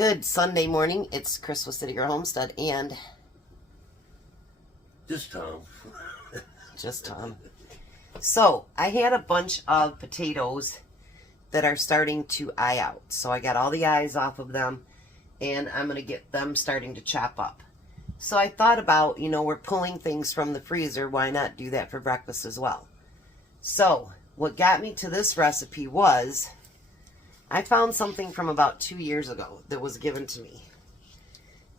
Good Sunday morning. It's Chris with City Girl Homestead and just Tom. just Tom. So I had a bunch of potatoes that are starting to eye out. So I got all the eyes off of them and I'm going to get them starting to chop up. So I thought about, we're pulling things from the freezer. Why not do that for breakfast as well? So what got me to this recipe was I found something from about 2 years ago that was given to me.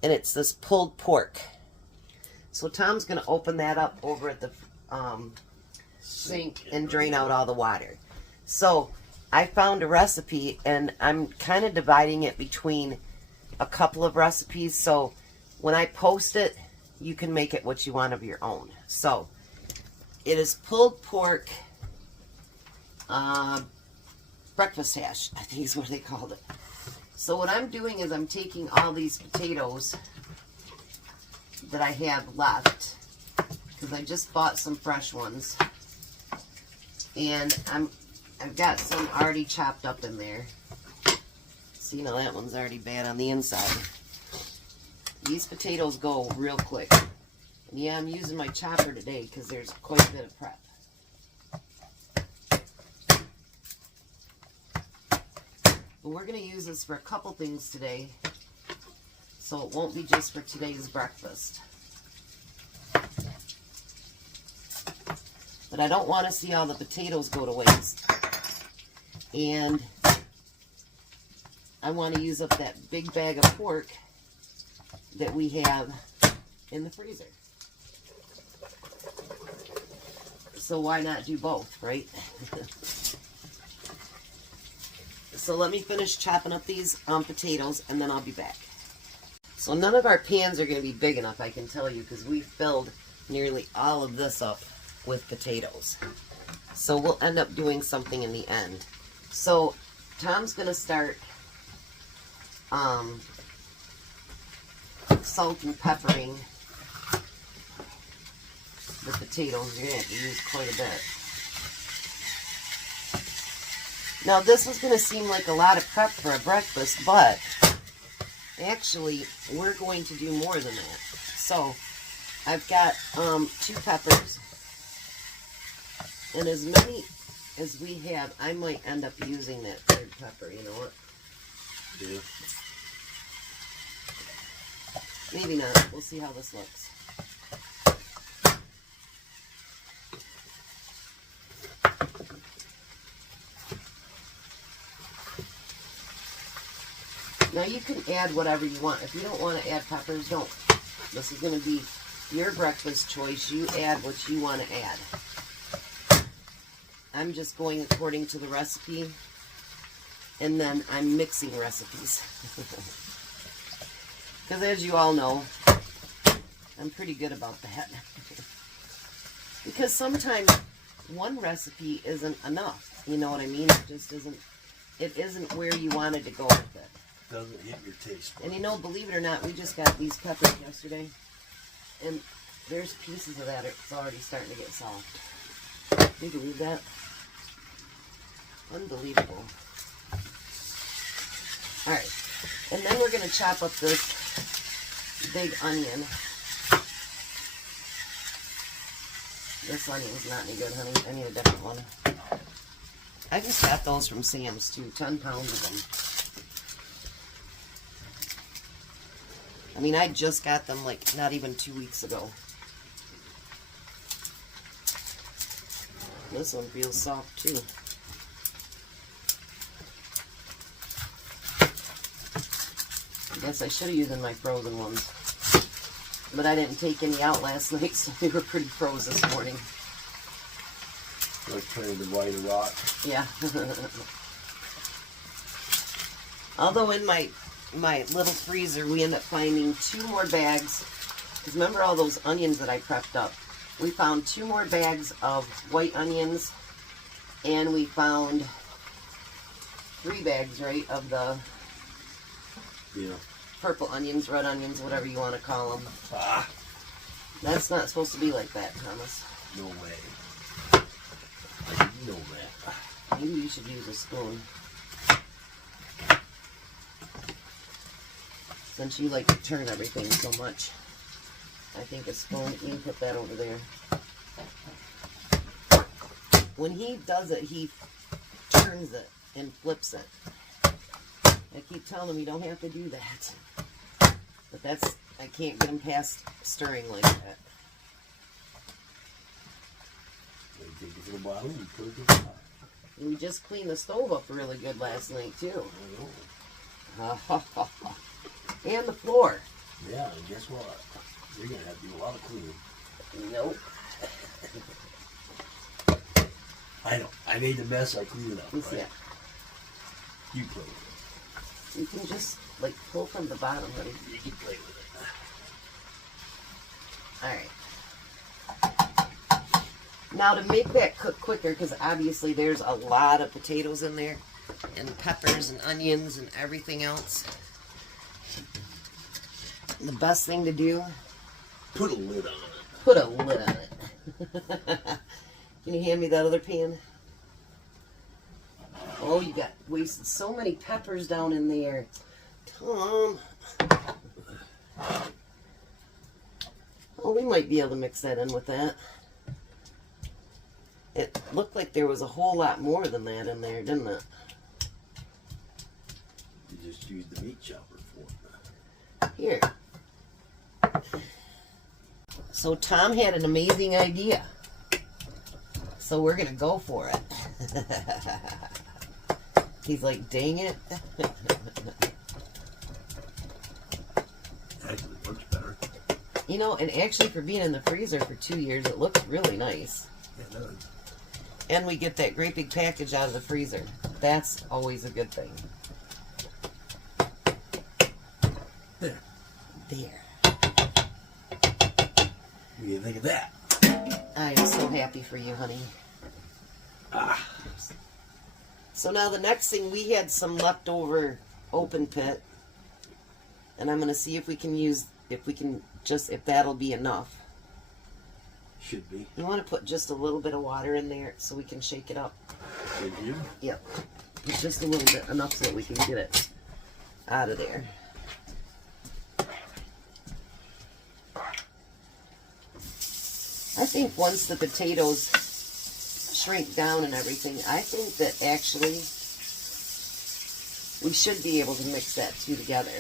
And it's this pulled pork. So Tom's going to open that up over at the sink and drain out all the water. So I found a recipe and I'm kind of dividing it between a couple of recipes. So when I post it, you can make it what you want of your own. So it is pulled pork breakfast hash, I think is what they called it. So what I'm doing is I'm taking all these potatoes that I have left, because I just bought some fresh ones, and I've got some already chopped up in there. See, that one's already bad on the inside. These potatoes go real quick. And yeah, I'm using my chopper today because there's quite a bit of prep. But we're going to use this for a couple things today, so it won't be just for today's breakfast. But I don't want to see all the potatoes go to waste. And I want to use up that big bag of pork that we have in the freezer. So why not do both, right? So let me finish chopping up these potatoes and then I'll be back. So none of our pans are going to be big enough, I can tell you, because we filled nearly all of this up with potatoes. So we'll end up doing something in the end. So Tom's going to start salt and peppering the potatoes. You're going to have to use quite a bit. Now this is going to seem like a lot of prep for a breakfast, but actually we're going to do more than that. So I've got 2 peppers, and as many as we have, I might end up using that 3rd pepper, you know what? Yeah. Maybe not. We'll see how this looks. Now you can add whatever you want. If you don't want to add peppers, don't. This is going to be your breakfast choice. You add what you want to add. I'm just going according to the recipe, and then I'm mixing recipes. Because as you all know, I'm pretty good about that. Because sometimes one recipe isn't enough. You know what I mean? It just isn't. It isn't where you wanted to go with it. Doesn't hit your taste buds. And believe it or not, we just got these peppers yesterday, and there's pieces of that. It's already starting to get soft. Can you believe that? Unbelievable. Alright, and then we're going to chop up this big onion. This onion's not any good, honey. I need a different one. I just got those from Sam's too, 10 pounds of them. I mean, I just got them like not even 2 weeks ago. This one feels soft too. I guess I should have used my frozen ones. But I didn't take any out last night, so they were pretty froze this morning. Like trying to white a rock. Yeah. Although in my little freezer, we end up finding 2 more bags. Because remember all those onions that I prepped up? We found 2 more bags of white onions, and we found 3 bags, right, of the purple onions, red onions, whatever you want to call them. Ah. That's not supposed to be like that, Thomas. No way. I didn't know that. Maybe you should use a spoon. since you like to turn everything so much. I think a spoon, you can put that over there. When he does it, he turns it and flips it. I keep telling him you don't have to do that. But that's, I can't get him past stirring like that. Take it to the bottom and put it to the top. We just cleaned the stove up really good last night, too. I know. And the floor. Yeah, and guess what? You're going to have to do a lot of cleaning. Nope. I know. I made the mess. I cleaned it up, right? Yeah. You play with it. You can just, like, pull from the bottom, honey. You can play with it. All right. Now, to make that cook quicker, because obviously there's a lot of potatoes in there, and peppers and onions and everything else, the best thing to do, Put a lid on it. put a lid on it. Can you hand me that other pan? Oh, you got wasted so many peppers down in there. Tom. Oh, we might be able to mix that in with that. It looked like there was a whole lot more than that in there, didn't it? You just use the meat chopper for it. Here. So Tom had an amazing idea. So we're going to go for it. He's like, dang it. Actually, it looks better. You know, and actually for being in the freezer for 2 years, it looks really nice. Yeah, it does. And we get that great big package out of the freezer. That's always a good thing. There. There. What do you think of that? I am so happy for you, honey. Ah. So now the next thing, we had some leftover open pit. And I'm going to see if we can use, if that'll be enough. Should be. You want to put just a little bit of water in there so we can shake it up. Should you? Yep. Just a little bit, enough so that we can get it out of there. I think once the potatoes shrink down and everything, I think that actually we should be able to mix that two together.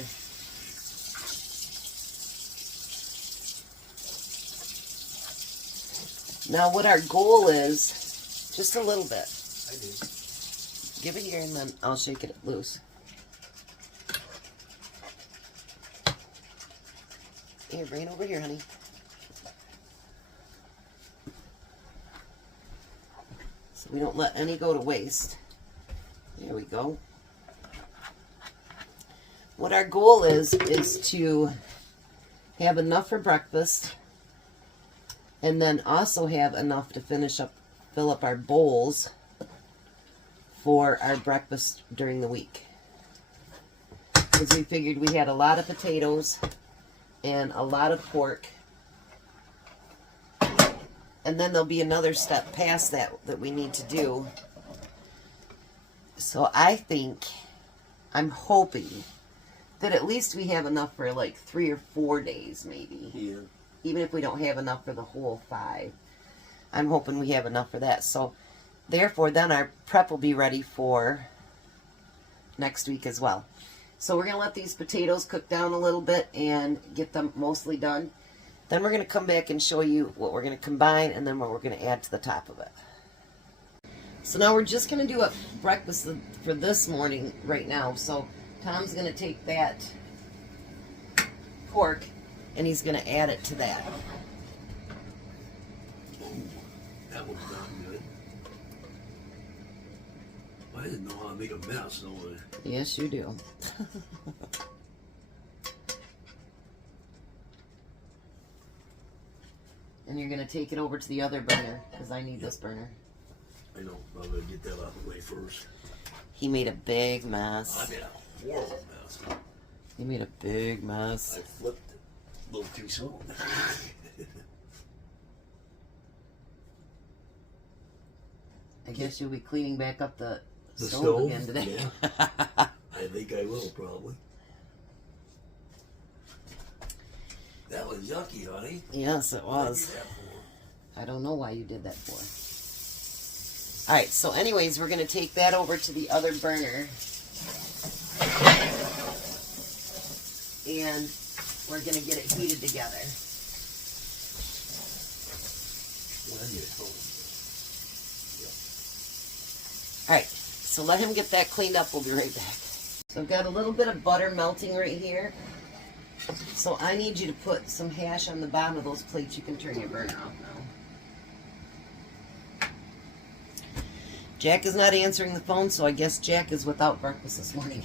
Now what our goal is, just a little bit. I do. Give it here and then I'll shake it loose. Here, bring it over here, honey. So we don't let any go to waste. There we go. What our goal is to have enough for breakfast and then also have enough to fill up our bowls for our breakfast during the week. Because we figured we had a lot of potatoes and a lot of pork. And then there'll be another step past that we need to do. So I'm hoping that at least we have enough for like 3 or 4 days maybe. Yeah. Even if we don't have enough for the whole 5. I'm hoping we have enough for that. So therefore then our prep will be ready for next week as well. So we're going to let these potatoes cook down a little bit and get them mostly done. Then we're going to come back and show you what we're going to combine and then what we're going to add to the top of it. So now we're just going to do a breakfast for this morning right now. So Tom's going to take that pork and he's going to add it to that. That one's not good. I didn't know how to make a mess. No. Yes, you do. And you're going to take it over to the other burner because I need this burner. I know. I'm going to get that out of the way first. He made a big mess. I made a horrible mess. He made a big mess. I flipped it a little too soon. I guess you'll be cleaning back up the stove stove again today. Yeah. I think I will, probably. was yucky, honey. Yes, it What did I was. do that for? I don't know why you did that for. Alright, so anyways, we're going to take that over to the other burner. And we're going to get it heated together. When I get home. Alright, so let him get that cleaned up. We'll be right back. So I've got a little bit of butter melting right here. So I need you to put some hash on the bottom of those plates. You can turn your burner off now. Jack is not answering the phone, so I guess Jack is without breakfast this morning.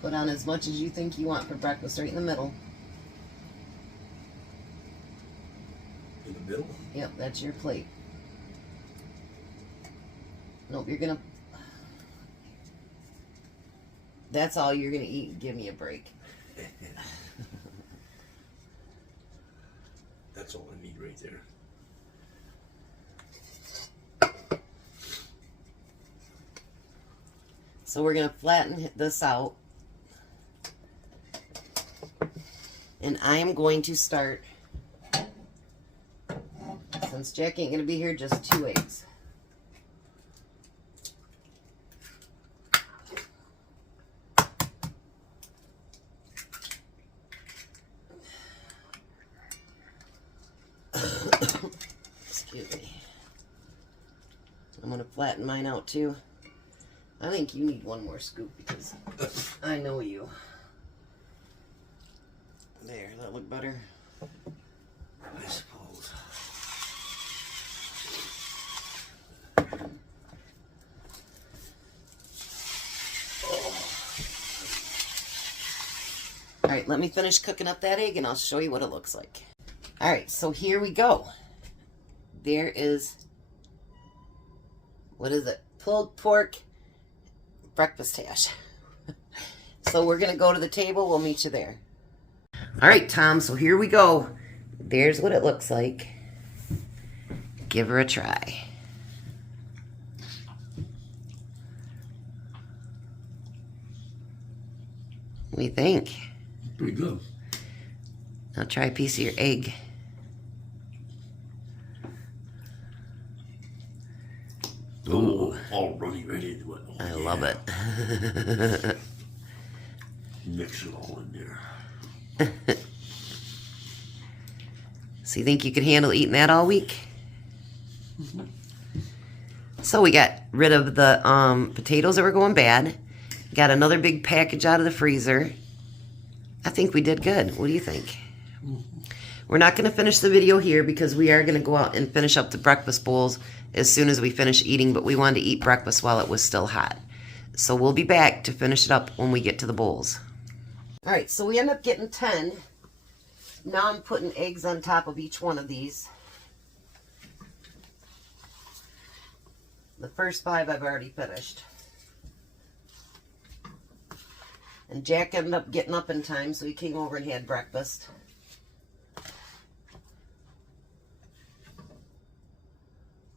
Put on as much as you think you want for breakfast, right in the middle. In the middle? Yep, that's your plate. Nope, you're gonna... That's all you're gonna eat. Give me a break. That's all I need right there. So we're gonna flatten this out. And I am going to start, since Jack ain't gonna be here, just 2 eggs. Excuse me. I'm gonna flatten mine out too. I think you need one more scoop because I know you. There, that look better? I suppose. Alright, let me finish cooking up that egg and I'll show you what it looks like. Alright, so here we go. There is, what is it? Pulled pork breakfast hash. So we're going to go to the table. We'll meet you there. Alright, Tom, so here we go. There's what it looks like. Give her a try. What do you think? Pretty good. Now try a piece of your egg. Oh, all runny right into it. Oh, I love it. Mix it all in there. So you think you could handle eating that all week? So we got rid of the potatoes that were going bad. Got another big package out of the freezer. I think we did good. What do you think? We're not going to finish the video here because we are going to go out and finish up the breakfast bowls as soon as we finish eating, but we wanted to eat breakfast while it was still hot. So we'll be back to finish it up when we get to the bowls. Alright, so we end up getting 10. Now I'm putting eggs on top of each one of these. The first 5 I've already finished. And Jack ended up getting up in time, so he came over and had breakfast.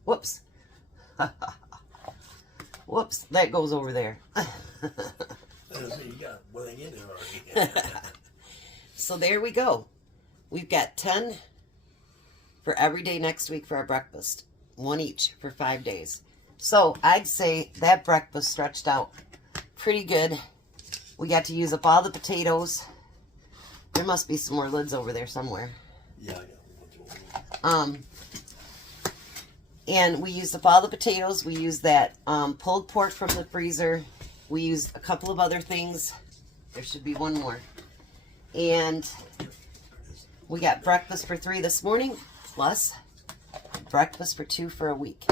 Whoops. Whoops, that goes over there. You got one thing in there already. So there we go. We've got 10 for every day next week for our breakfast. 1 each for 5 days. So I'd say that breakfast stretched out pretty good. We got to use up all the potatoes. There must be some more lids over there somewhere. Yeah, I got one. And we used up all the potatoes. We used that pulled pork from the freezer. We used a couple of other things. There should be one more. And we got breakfast for 3 this morning, plus breakfast for 2 for a week.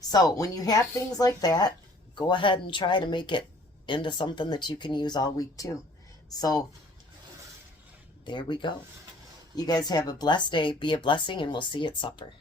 So when you have things like that, go ahead and try to make it into something that you can use all week too. So there we go. You guys have a blessed day. Be a blessing, and we'll see you at supper.